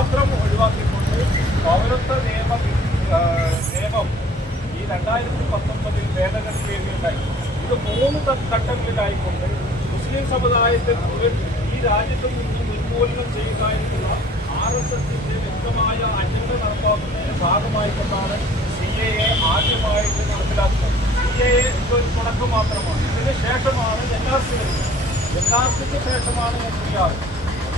നടപ്പാക്കിക്കൊണ്ട് പൗരത്വ നിയമ നിയമം ഈ രണ്ടായിരത്തി പത്തൊമ്പതിൽ ഭേദഗതി ചെയ്യുകയുണ്ടായി ഇത് മൂന്ന് ഘട്ടങ്ങളിലായിക്കൊണ്ട് മുസ്ലിം സമുദായത്തിൽ ഈ രാജ്യത്ത് നിന്ന് നിർമൂലനം ചെയ്യുന്നതായിട്ടുള്ള ആർ എസ് എസിന്റെ വ്യക്തമായ അജണ്ട നടപ്പാക്കുന്നതിന്റെ ഭാഗമായിക്കൊണ്ടാണ് സി എ എ ആദ്യമായിട്ട് നടപ്പിലാക്കുന്നത്. സി എ എ ഒരു തുടക്കം മാത്രമാണ്. ഇതിന് ശേഷമാണ് എൻ ആർ സി വരുന്നത്. എൻ ആർ സിക്ക് ശേഷമാണ് എൻ പി ആർ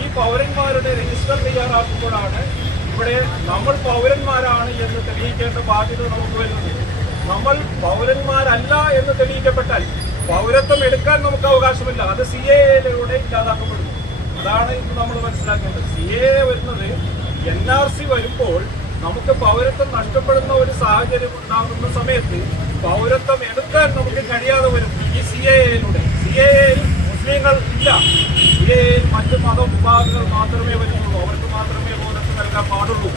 ഈ പൗരന്മാരുടെ രജിസ്റ്റർ തയ്യാറാക്കുമ്പോഴാണ് ഇവിടെ നമ്മൾ പൗരന്മാരാണ് എന്ന് തെളിയിക്കേണ്ട ബാധ്യത നമുക്ക് വരുന്നത്. നമ്മൾ പൗരന്മാരല്ല എന്ന് തെളിയിക്കപ്പെട്ടാൽ പൗരത്വം എടുക്കാൻ നമുക്ക് അവകാശമില്ല. അത് സി എയിലൂടെ ഇല്ലാതാക്കപ്പെടുന്നു അതാണ് ഇന്ന് നമ്മൾ മനസ്സിലാക്കേണ്ടത്. സി എ വരുന്നത് എൻ ആർ സി വരുമ്പോൾ നമുക്ക് പൗരത്വം നഷ്ടപ്പെടുന്ന ഒരു സാഹചര്യം ഉണ്ടാകുന്ന സമയത്ത് പൗരത്വം എടുക്കാൻ നമുക്ക് കഴിയാതെ വരും ഈ സി എയിലൂടെ സി എയിൽ മുസ്ലിങ്ങൾ ഇല്ല. സി എയിൽ മറ്റ് മതവിഭാഗങ്ങൾ മാത്രമേ വരുന്നുള്ളൂ അവർക്ക് മാത്രമേ പൗരത്വം നൽകാൻ പാടുള്ളൂ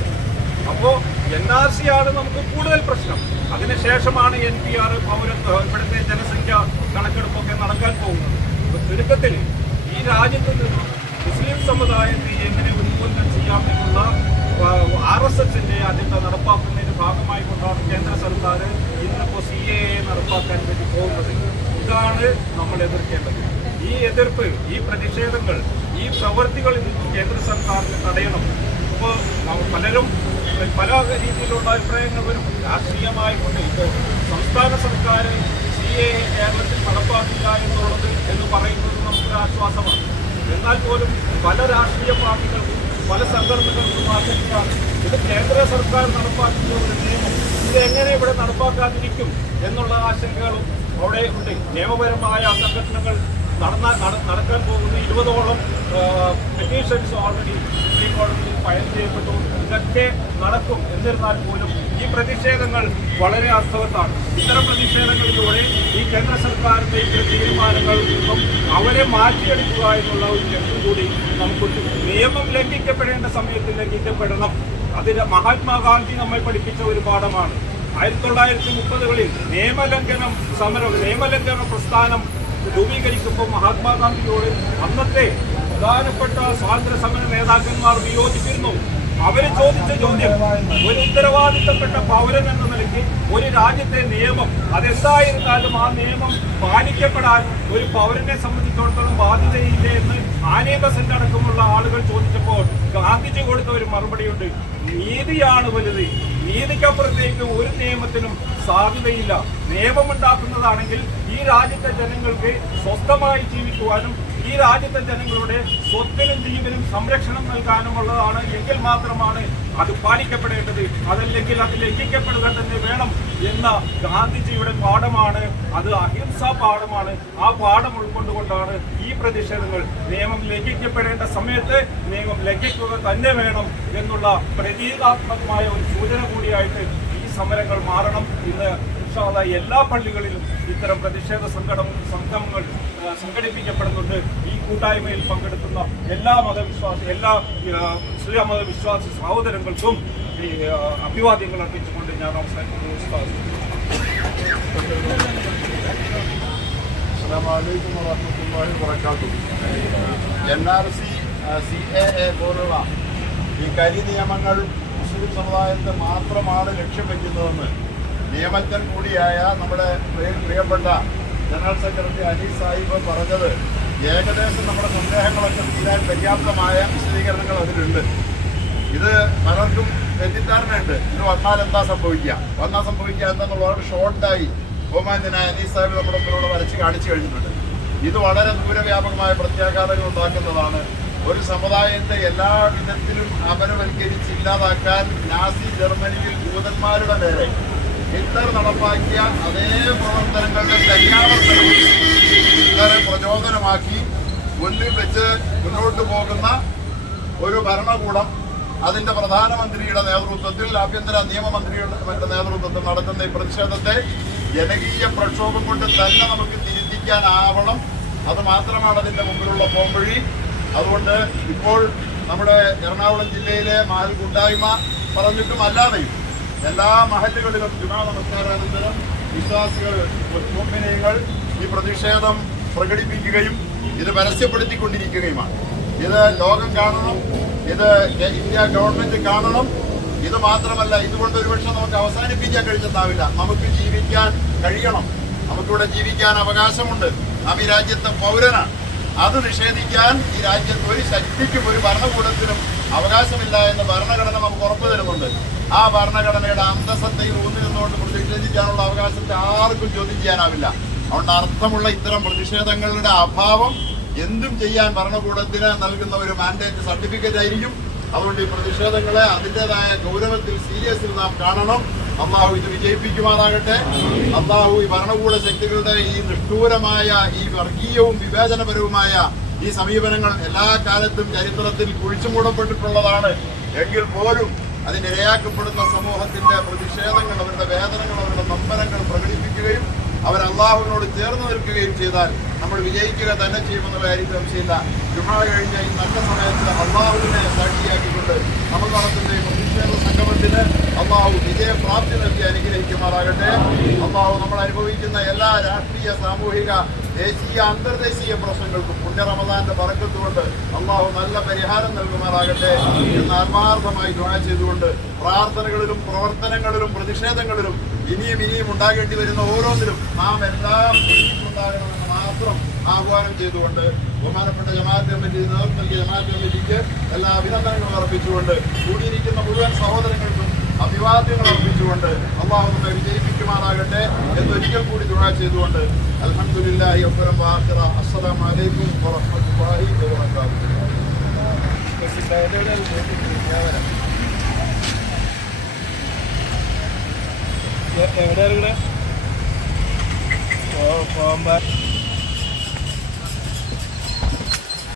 അപ്പോ എൻ ആർ സി ആണ് നമുക്ക് കൂടുതൽ പ്രശ്നം. അതിനുശേഷമാണ് എൻ പി ആർ പൗരത്വ ഇവിടുത്തെ ജനസംഖ്യ കണക്കെടുപ്പൊക്കെ നടക്കാൻ പോകുന്നത്. അപ്പൊ ചുരുക്കത്തിൽ ഈ രാജ്യത്ത് നിന്ന് മുസ്ലിം സമുദായത്തെ എങ്ങനെ ഉന്മൂലനം ചെയ്യാമെന്നുള്ള ആർ എസ് എസിന്റെ അജണ്ട നടപ്പാക്കുന്നതിന്റെ ഭാഗമായി കൊണ്ടാണ് കേന്ദ്ര സർക്കാർ ഇന്നിപ്പോ സി എ നടപ്പാക്കാൻ വേണ്ടി പോകുന്നത്. ഇതാണ് നമ്മൾ എതിർക്കേണ്ടത്. ഈ എതിർപ്പ് ഈ പ്രതിഷേധങ്ങൾ ഈ പ്രവൃത്തികളിൽ നിന്നും കേന്ദ്ര സർക്കാരിന് തടയണം. ഇപ്പോൾ ന- പലരും പല രീതിയിലുള്ള അഭിപ്രായങ്ങൾ വരും. രാഷ്ട്രീയമായിക്കൊണ്ട് ഇപ്പോൾ സംസ്ഥാന സർക്കാർ സി എ കേരളത്തിൽ നടപ്പാക്കില്ല എന്നുള്ളത് എന്ന് പറയുന്നത് നമുക്കൊരു ആശ്വാസമാണ്. എന്നാൽ പോലും പല രാഷ്ട്രീയ പാർട്ടികൾക്കും പല സംഘടനകൾക്കും ആശങ്കയാണ് ഇത് കേന്ദ്ര സർക്കാർ നടപ്പാക്കുന്ന ഒരു നിയമം. ഇത് എങ്ങനെ ഇവിടെ നടപ്പാക്കാതിരിക്കും എന്നുള്ള ആശങ്കകളും അവിടെ ഉണ്ട്. നിയമപരമായ സംഘടനകൾ നടന്ന നട- നടക്കാൻ പോകുന്ന ഇരുപതോളം പെറ്റീഷൻസ് ഓൾറെഡി സുപ്രീം കോടതിയിൽ ഫയൽ ചെയ്യപ്പെട്ടു. ഇതൊക്കെ നടക്കും. എന്നിരുന്നാൽ പോലും ഈ പ്രതിഷേധങ്ങൾ വളരെ അർത്ഥവത്താണ് ഇത്തരം പ്രതിഷേധങ്ങളിലൂടെ ഈ കേന്ദ്ര സർക്കാരിന്റെ ഇത്തരം തീരുമാനങ്ങളിൽ നിന്നും അവരെ മാറ്റിയെടുക്കുക എന്നുള്ള ഒരു ലക്ഷ്യം കൂടി നമുക്കുണ്ട്. നിയമം ലംഘിക്കപ്പെടേണ്ട സമയത്ത് ലംഘിക്കപ്പെടണം. അതിന് മഹാത്മാഗാന്ധി നമ്മെ പഠിപ്പിച്ച ഒരു പാഠമാണ്. ആയിരത്തി തൊള്ളായിരത്തി മുപ്പതുകളിൽ നിയമലംഘനം സമരം നിയമലംഘന പ്രസ്ഥാനം രൂപീകരിക്കുമ്പോൾ മഹാത്മാഗാന്ധിയോട് അന്നത്തെ പ്രധാനപ്പെട്ട സ്വാതന്ത്ര്യ സമര നേതാക്കന്മാർ വിയോജിച്ചിരുന്നു. അവർ ചോദിച്ച ചോദ്യം ഒരു ഉത്തരവാദിത്തപ്പെട്ട പൗരൻ എന്ന നിലയ്ക്ക് ഒരു രാജ്യത്തെ നിയമം അതെന്തായിരുന്നാലും ആ നിയമം പാലിക്കപ്പെടാൻ ഒരു പൗരനെ സംബന്ധിച്ചിടത്തോളം ബാധ്യതയില്ല എന്ന് ആനേ ബസന്റ് അടക്കമുള്ള ആളുകൾ ചോദിച്ചപ്പോൾ ഗാന്ധിജി കൊടുത്ത ഒരു മറുപടിയുണ്ട്. നീതിയാണ് വലുത്. നീതിക്കപ്പുറത്തേക്ക് ഒരു നിയമത്തിനും സാധ്യതയില്ല. നിയമമുണ്ടാക്കുന്നതാണെങ്കിൽ ഈ രാജ്യത്തെ ജനങ്ങൾക്ക് സ്വസ്ഥമായി ജീവിക്കുവാനും ഈ രാജ്യത്തെ ജനങ്ങളുടെ സ്വത്തിനും ജീവനും സംരക്ഷണം നൽകാനുമുള്ളതാണ് എങ്കിൽ മാത്രമാണ് അത് പാലിക്കപ്പെടേണ്ടത്. അതല്ലെങ്കിൽ അത് ലംഘിക്കപ്പെടുക തന്നെ വേണം എന്ന ഗാന്ധിജിയുടെ പാഠമാണ്. അത് അഹിംസാ പാഠമാണ്. ആ പാഠം ഉൾക്കൊണ്ടുകൊണ്ടാണ് ഈ പ്രതിഷേധങ്ങൾ നിയമം ലംഘിക്കപ്പെടേണ്ട സമയത്ത് നിയമം ലംഘിക്കുക തന്നെ വേണം എന്നുള്ള പ്രതീകാത്മകമായ ഒരു സൂചന കൂടിയായിട്ട് ഈ സമരങ്ങൾ മാറണം ഇന്ന് ഇൻഷാ അല്ലാ എല്ലാ പള്ളികളിലും ഇത്തരം പ്രതിഷേധ സംഘടന സംഗമങ്ങൾ സംഘടിപ്പിക്കപ്പെടുന്നുണ്ട്. ഈ കൂട്ടായ്മയിൽ പങ്കെടുക്കുന്ന എല്ലാ മതവിശ്വാസി എല്ലാ ശ്രീ മതവിശ്വാസ സഹോദരങ്ങൾക്കും ഈ അഭിവാദ്യങ്ങൾ അർപ്പിച്ചുകൊണ്ട് ഞാൻ അവസാനിക്കുന്നു N R C C A A പോലുള്ള ഈ കരി നിയമങ്ങൾ മുസ്ലിം സമുദായത്തെ മാത്രമാണ് ലക്ഷ്യം വയ്ക്കുന്നതെന്ന് നിയമജ്ഞൻ കൂടിയായ നമ്മുടെ പ്രിയപ്പെട്ട ജനറൽ സെക്രട്ടറി അലി സാഹിബ് പറഞ്ഞത് ഏകദേശം നമ്മുടെ സന്ദേഹങ്ങളൊക്കെ തീരാൻ പര്യാപ്തമായ വിശദീകരണങ്ങൾ അതിലുണ്ട്. ഇത് പലർക്കും തെറ്റിദ്ധാരണയുണ്ട്. ഇത് വന്നാൽ എന്താ സംഭവിക്കുക? വന്നാൽ സംഭവിക്കുക എന്താന്നുള്ള വളരെ ഷോർട്ടായി ബഹുമാന്യനായ അനീസ് സാഹിബ് നമ്മുടെ മുമ്പിലൂടെ വരച്ച് കാണിച്ചു കഴിഞ്ഞിട്ടുണ്ട്. ഇത് വളരെ ദൂരവ്യാപകമായ പ്രത്യാഘാതങ്ങൾ ഉണ്ടാക്കുന്നതാണ്. ഒരു സമുദായത്തെ എല്ലാ വിധത്തിലും അപരവൽക്കരിച്ച് ഇല്ലാതാക്കാൻ നാസി ജർമ്മനിയിൽ ഭൂതന്മാരുടെ നേരെ ഹിറ്റ്ലർ നടപ്പാക്കിയ അതേ പ്രവർത്തനങ്ങളുടെ തയ്യാറെടുപ്പ് ഹിറ്റ്ലറെ പ്രചോദനമാക്കി മുന്നിൽ വെച്ച് മുന്നോട്ട് പോകുന്ന ഒരു ഭരണകൂടം അതിന്റെ പ്രധാനമന്ത്രിയുടെ നേതൃത്വത്തിൽ ആഭ്യന്തര നിയമമന്ത്രിയുടെ നേതൃത്വത്തിൽ നടത്തുന്ന ഈ പ്രതിഷേധത്തെ ജനകീയ പ്രക്ഷോഭം കൊണ്ട് തന്നെ നമുക്ക് തിരുത്തിക്കാനാവണം. അത് മാത്രമാണ് അതിന്റെ മുമ്പിലുള്ള പോംവഴി. അതുകൊണ്ട് ഇപ്പോൾ നമ്മുടെ എറണാകുളം ജില്ലയിലെ മഹൽ കൂട്ടായ്മ പറഞ്ഞിട്ടും അല്ലാതെയും എല്ലാ മഹല്ലുകളിലും ജുമാ നമസ്കാരാനന്തരം വിശ്വാസികൾ മുഅ്മിനീങ്ങൾ ഈ പ്രതിഷേധം പ്രകടിപ്പിക്കുകയും ഇത് പരസ്യപ്പെടുത്തിക്കൊണ്ടിരിക്കുകയുമാണ്. ഇത് ലോകം കാണണം ഇത് ഇന്ത്യ ഗവൺമെന്റ് കാണണം. ഇത് മാത്രമല്ല ഇതുകൊണ്ട് ഒരുപക്ഷെ നമുക്ക് അവസാനിപ്പിക്കാൻ കഴിഞ്ഞെന്നാവില്ല നമുക്ക് ജീവിക്കാൻ കഴിയണം. നമുക്കിവിടെ ജീവിക്കാൻ അവകാശമുണ്ട്. നാം ഈ രാജ്യത്തെ പൗരനാണ്. അത് നിഷേധിക്കാൻ ഈ രാജ്യത്ത് ഒരു ശക്തിക്കും ഒരു ഭരണകൂടത്തിനും അവകാശമില്ല എന്ന് ഭരണഘടന നമുക്ക് ഉറപ്പു തരുന്നുണ്ട്. ആ ഭരണഘടനയുടെ അന്തസത്തയിൽ ഊന്നി നിന്നുകൊണ്ട് പ്രതിഷേധിക്കാനുള്ള അവകാശത്തെ ആർക്കും ചോദ്യം ചെയ്യാനാവില്ല. അതുകൊണ്ട് അർത്ഥമുള്ള ഇത്തരം പ്രതിഷേധങ്ങളുടെ അഭാവം എന്തും ചെയ്യാൻ ഭരണകൂടത്തിന് നൽകുന്ന ഒരു മാൻഡേറ്റ് സർട്ടിഫിക്കറ്റ് ആയിരിക്കും. അതുകൊണ്ട് ഈ പ്രതിഷേധങ്ങളെ അതിന്റെതായ ഗൗരവത്തിൽ സീരിയസിൽ നാം കാണണം. അള്ളാഹു ഇത് വിജയിപ്പിക്കുമാറാകട്ടെ. അള്ളാഹു ഈ ഭരണകൂട ശക്തികളുടെ ഈ നിഷ്ഠൂരമായ ഈ വർഗീയവും വിവേചനപരവുമായ ഈ സമീപനങ്ങൾ എല്ലാ കാലത്തും ചരിത്രത്തിൽ കുഴിച്ചു മൂടപ്പെട്ടിട്ടുള്ളതാണ്. എങ്കിൽ പോലും അതിനിരയാക്കപ്പെടുന്ന സമൂഹത്തിന്റെ പ്രതിഷേധങ്ങൾ അവരുടെ വേദനകൾ അവരുടെ നമ്പരങ്ങൾ പ്രകടിപ്പിക്കുകയും അവർ അള്ളാഹുവിനോട് ചേർന്ന് നിൽക്കുകയും ചെയ്താൽ നമ്മൾ വിജയിക്കുക തന്നെ ചെയ്യുമെന്നുള്ള കാര്യം സംശയമില്ല ജുമാ കഴിഞ്ഞ ഈ നല്ല സമയത്ത് അള്ളാഹുവിനെ സാക്ഷിയാക്കിക്കൊണ്ട് നമ്മൾ ഈ പ്രതിഷേധ സംഗമത്തിന് അള്ളാഹു വിജയപ്രാപ്തി നൽകി അനുഗ്രഹിക്കുമാറാകട്ടെ. അള്ളാഹു നമ്മൾ അനുഭവിക്കുന്ന എല്ലാ രാഷ്ട്രീയ സാമൂഹിക ദേശീയ അന്തർദേശീയ പ്രശ്നങ്ങൾക്കും പുണ്യ റമദാന്റെ പറക്കത്തുകൊണ്ട് അള്ളാഹു നല്ല പരിഹാരം നൽകുമാറാകട്ടെ എന്ന് ആത്മാർത്ഥമായി ദ്വാ ചെയ്തുകൊണ്ട് പ്രാർത്ഥനകളിലും പ്രവർത്തനങ്ങളിലും പ്രതിഷേധങ്ങളിലും ഇനിയും ഇനിയും ഉണ്ടാകേണ്ടി വരുന്ന ഓരോന്നിലും നാം എല്ലാം ഉണ്ടാകണമെന്ന് മാത്രം ആഹ്വാനം ചെയ്തുകൊണ്ട് ബഹുമാനപ്പെട്ട ജമാഅത്ത് കമ്മിറ്റി നേതൃത്വം നൽകിയ ജമാഅത്ത് കമ്മിറ്റിക്ക് എല്ലാ അഭിനന്ദനങ്ങളും അർപ്പിച്ചുകൊണ്ട് കൂടിയിരിക്കുന്ന മുഴുവൻ സഹോദരങ്ങൾക്കും അഭിവാദ്യങ്ങൾ അർപ്പിച്ചുകൊണ്ട് അള്ളാഹു നമ്മെ വിജയിപ്പിക്കുമാറാകട്ടെ എന്നൊരിക്കൽ കൂടി ദുഴ ചെയ്തുകൊണ്ട് അസ്സലാമു അലൈക്കും വറഹ്മത്തുള്ളാഹി വബറകാതുഹു. എവിടെയാണ് ഇവിടെ